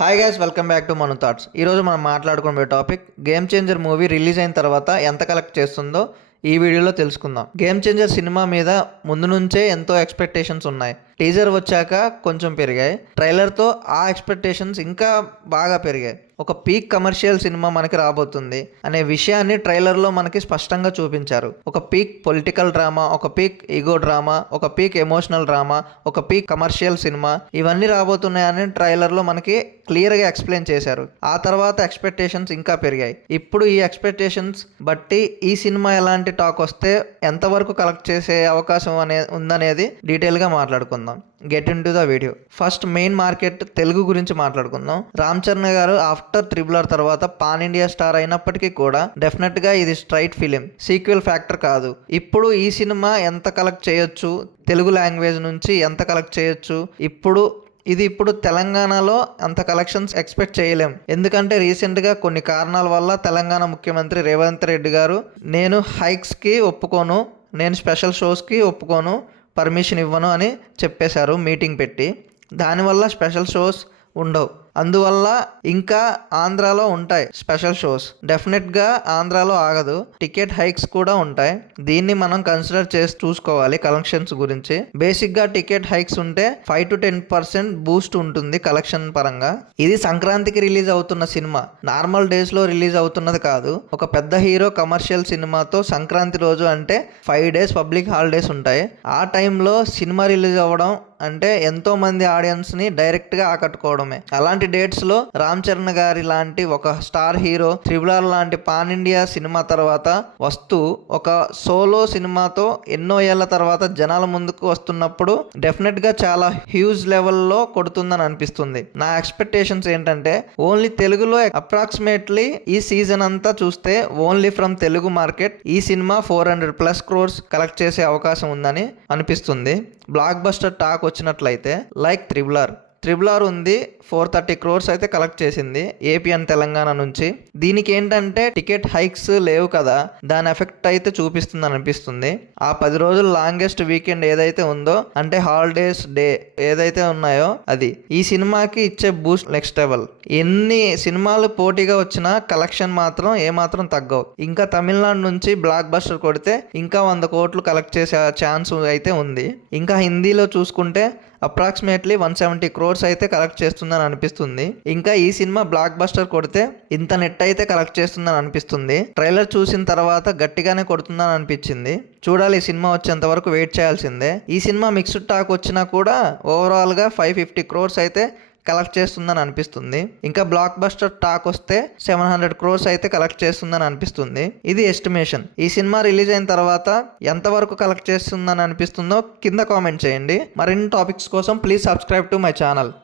Hi guys, welcome back to మన thoughts. ఈరోజు మనం మాట్లాడుకునే topic game changer movie release అయిన తర్వాత ఎంత కలెక్ట్ చేస్తుందో ఈ వీడియోలో తెలుసుకుందాం. గేమ్ చేంజర్ సినిమా మీద ముందు నుంచే ఎంతో ఎక్స్పెక్టేషన్స్ ఉన్నాయి. టీజర్ వచ్చాక కొంచెం పెరిగాయి. ట్రైలర్తో ఆ ఎక్స్పెక్టేషన్స్ ఇంకా బాగా పెరిగాయి. ఒక పీక్ కమర్షియల్ సినిమా మనకి రాబోతుంది అనే విషయాన్ని ట్రైలర్లో మనకి స్పష్టంగా చూపించారు. ఒక పీక్ పొలిటికల్ డ్రామా, ఒక పీక్ ఈగో డ్రామా, ఒక పీక్ ఎమోషనల్ డ్రామా, ఒక పీక్ కమర్షియల్ సినిమా, ఇవన్నీ రాబోతున్నాయని ట్రైలర్లో మనకి క్లియర్గా ఎక్స్ప్లెయిన్ చేశారు. ఆ తర్వాత ఎక్స్పెక్టేషన్స్ ఇంకా పెరిగాయి. ఇప్పుడు ఈ ఎక్స్పెక్టేషన్స్ బట్టి ఈ సినిమా ఎలాంటి టాక్ వస్తే ఎంతవరకు కలెక్ట్ చేసే అవకాశం ఉందనేది డీటెయిల్గా మాట్లాడుకుందాం. Get in to the video. First main market Telugu గురించి మాట్లాడుకుందాం. రామ్ చరణ్ గారు ఆఫ్టర్ RRR తర్వాత పాన్ ఇండియా స్టార్ అయినప్పటికీ కూడా డెఫినెట్గా ఇది స్ట్రైట్ ఫిలిం, సీక్వెల్ ఫ్యాక్టర్ కాదు. ఇప్పుడు ఈ సినిమా ఎంత కలెక్ట్ చేయొచ్చు, తెలుగు లాంగ్వేజ్ నుంచి ఎంత కలెక్ట్ చేయొచ్చు, ఇప్పుడు తెలంగాణలో అంత కలెక్షన్స్ ఎక్స్పెక్ట్ చేయలేం. ఎందుకంటే రీసెంట్గా కొన్ని కారణాల వల్ల తెలంగాణ ముఖ్యమంత్రి రేవంత్ రెడ్డి గారు నేను హైక్స్కి ఒప్పుకోను, నేను స్పెషల్ షోస్కి ఒప్పుకోను, పర్మిషన్ ఇవ్వను అని చెప్పేశారు మీటింగ్ పెట్టి. దానివల్ల స్పెషల్ షోస్ ఉండవు. అందువల్ల ఇంకా ఆంధ్రాలో ఉంటాయి స్పెషల్ షోస్. డెఫినెట్గా ఆంధ్రాలో ఆగదు, టికెట్ హైక్స్ కూడా ఉంటాయి. దీన్ని మనం కన్సిడర్ చేసి చూసుకోవాలి కలెక్షన్స్ గురించి. బేసిక్గా టికెట్ హైక్స్ ఉంటే 5 to 10% బూస్ట్ ఉంటుంది కలెక్షన్ పరంగా. ఇది సంక్రాంతికి రిలీజ్ అవుతున్న సినిమా, నార్మల్ డేస్లో రిలీజ్ అవుతున్నది కాదు. ఒక పెద్ద హీరో కమర్షియల్ సినిమాతో సంక్రాంతి రోజు అంటే 5 days పబ్లిక్ హాలిడేస్ ఉంటాయి. ఆ టైంలో సినిమా రిలీజ్ అవ్వడం అంటే ఎంతో మంది ఆడియన్స్ని డైరెక్ట్గా ఆకట్టుకోవడమే. అలాంటి డేట్స్లో రామ్ చరణ్ గారి లాంటి ఒక స్టార్ హీరో RRR లాంటి పాన్ ఇండియా సినిమా తర్వాత వస్తూ ఒక సోలో సినిమాతో ఎన్నో ఏళ్ల తర్వాత జనాల ముందుకు వస్తున్నప్పుడు డెఫినెట్గా చాలా హ్యూజ్ లెవెల్లో కొడుతుందని అనిపిస్తుంది. నా ఎక్స్పెక్టేషన్స్ ఏంటంటే ఓన్లీ తెలుగులో అప్రాక్సిమేట్లీ ఈ సీజన్ అంతా చూస్తే ఓన్లీ ఫ్రమ్ తెలుగు మార్కెట్ ఈ సినిమా 400+ crores కలెక్ట్ చేసే అవకాశం ఉందని అనిపిస్తుంది. బ్లాక్ బస్టర్ టాక్ వచ్చినట్లయితే లైక్ RRR ఉంది, 430 crores అయితే కలెక్ట్ చేసింది ఏపీ అండ్ తెలంగాణ నుంచి. దీనికి ఏంటంటే టికెట్ హైక్స్ లేవు కదా, దాని ఎఫెక్ట్ అయితే చూపిస్తుంది అనిపిస్తుంది. ఆ 10 రోజులు లాంగెస్ట్ వీకెండ్ ఏదైతే ఉందో అంటే హాలిడేస్ డే ఏదైతే ఉన్నాయో అది ఈ సినిమాకి ఇచ్చే బూస్ట్ నెక్స్ట్ లెవెల్. ఎన్ని సినిమాలు పోటీగా వచ్చినా కలెక్షన్ మాత్రం ఏమాత్రం తగ్గవు. ఇంకా తమిళనాడు నుంచి బ్లాక్ బస్టర్ కొడితే ఇంకా 100 కోట్లు కలెక్ట్ చేసే ఛాన్స్ అయితే ఉంది. ఇంకా హిందీలో చూసుకుంటే అప్రాక్సిమేట్లీ 170 crores అయితే కలెక్ట్ చేస్తుందని అనిపిస్తుంది. ఇంకా ఈ సినిమా బ్లాక్ బస్టర్ కొడితే ఇంత నెట్ అయితే కలెక్ట్ చేస్తుందని అనిపిస్తుంది. ట్రైలర్ చూసిన తర్వాత గట్టిగానే కొడుతుందని అనిపించింది. చూడాలి, ఈ సినిమా వచ్చేంత వరకు వెయిట్ చేయాల్సిందే. ఈ సినిమా మిక్స్డ్ టాక్ వచ్చినా కూడా ఓవరాల్గా 550 crores అయితే కలెక్ట్ చేస్తుందని అనిపిస్తుంది. ఇంకా బ్లాక్ బస్టర్ టాక్ వస్తే 700 crores అయితే కలెక్ట్ చేస్తుందని అనిపిస్తుంది. ఇది ఎస్టిమేషన్. ఈ సినిమా రిలీజ్ అయిన తర్వాత ఎంతవరకు కలెక్ట్ చేస్తుందని అనిపిస్తుందో కింద కామెంట్ చేయండి. మరిన్ని టాపిక్స్ కోసం please subscribe to my channel.